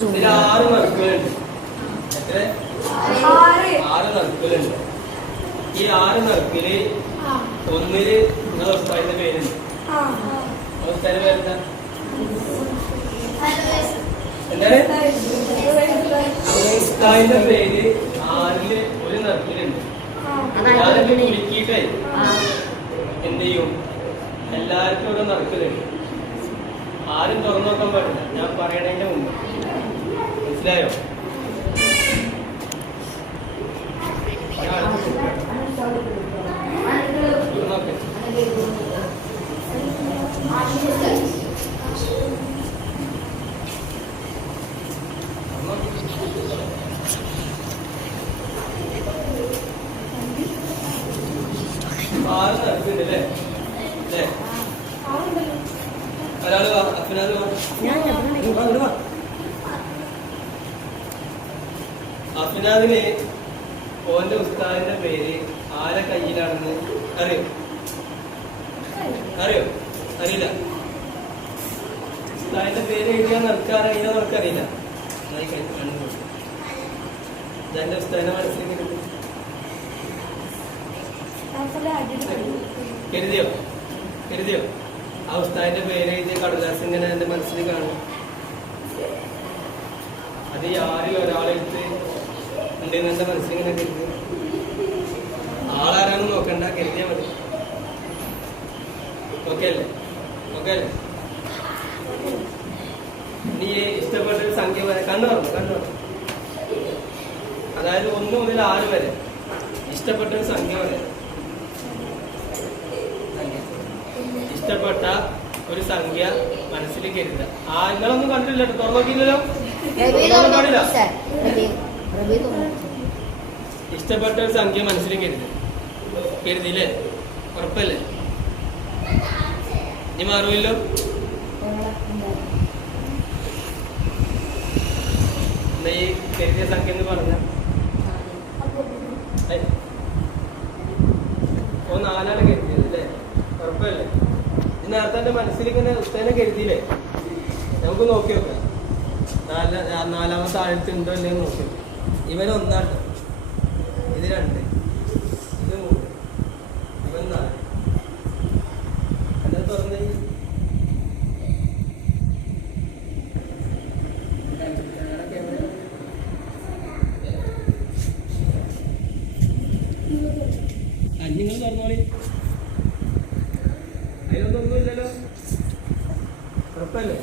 ആറ് നറുക്കുകളുണ്ട് എത്ര ആറ്. നറുക്കുകളുണ്ട് ഈ ആറ് നറുക്കിൽ ഒന്നിൽ നിങ്ങളുടെ ഉസ്താദിന്റെ പേരുണ്ട്. ആ. ഉസ്താദിന്റെ പേരെന്താ? എന്താണ്? ഉസ്താദിന്റെ പേര് ആറിൽ ഒരു നറുക്കിലുണ്ട് ഞാനത് കുലുക്കിയിട്ടേ എന്ത് ചെയ്യും? എല്ലാവർക്കും ഇവിടെ നറുക്കലുണ്ട് ആരും തുറന്നു നോക്കാൻ പാടില്ല. ഞാൻ പറയണതിന്റെ മുമ്പ്. മനസ്സിലായോ. ആറ് നറുക്കുണ്ട് അല്ലേ? അഫ്നാദിന് ഓന്റെ ഉസ്താദിന്റെ പേര് ആരെ കയ്യിലാണെന്ന് അറിയോ? അറിയോ? അറിയില്ല. ഉസ്താദിന്റെ പേര് എഴുതിയാൽ നടക്കാറില്ല നമുക്കറിയില്ല. ഇതെന്റെ ഉസ്താദിന്റെ മനസ്സിലേക്ക് കരുതിയോ കരുതിയോ ആ ഉസ്താദിന്റെ പേര് എഴുതിയ കടലാസ് ഇങ്ങനെ എന്റെ മനസ്സിൽ കാണും. അത് ആരിൽ ഒരാളെടുത്ത് ഉണ്ടെന്ന് എന്റെ മനസ്സിൽ ഇങ്ങനെ കരുതി. ആളാരാണെന്ന് നോക്കണ്ട കരുതിയാ മതി. ഓക്കെ അല്ലേ? ഓക്കെ അല്ലേ? നീ ഇഷ്ടപ്പെട്ട ഒരു സംഖ്യ വരെ കണ്ണു പറഞ്ഞു കണ്ണു പറഞ്ഞു അതായത് ഒന്ന് മുതൽ ആറ് വരെ. ഇഷ്ടപ്പെട്ട ഒരു സംഖ്യ വരെ. ഇഷ്ടപ്പെട്ട ഒരു സംഖ്യ മനസ്സിൽ കരുത ആ നിങ്ങളൊന്നും കണ്ടില്ല തുറന്നു നോക്കിയില്ലല്ലോ? ഇഷ്ടപ്പെട്ട ഒരു സംഖ്യ മനസ്സിൽ കരുത കരുതില്ലേ ഉറപ്പല്ലേ? ഇനി മാറുമല്ലോ ഈ കരുതിയ സംഖ്യ എന്ന് പറഞ്ഞ? ഓ നാലാണ് കരുതിയത് അല്ലേ? ഉറപ്പല്ലേ? നേരത്തെ എന്റെ മനസ്സിൽ ഇങ്ങനെ ഉസ്താനെ കരുതിയില്ലേ? നമുക്ക് നോക്കി നോക്കാം. നാല നാലാമത്തെ ആഴത്തിൽ ഉണ്ടോ ഇല്ലെന്ന് നോക്കി ഇവൻ ഒന്നാട്ടോ ഇത് രണ്ട്. ഇത് മൂന്ന്. ഇവൻ നാല്. അല്ല തുറന്നേ നിങ്ങൾ തുറന്നോളി അതിനൊന്നും ഒന്നുമില്ലല്ലോ ഉറപ്പല്ലേ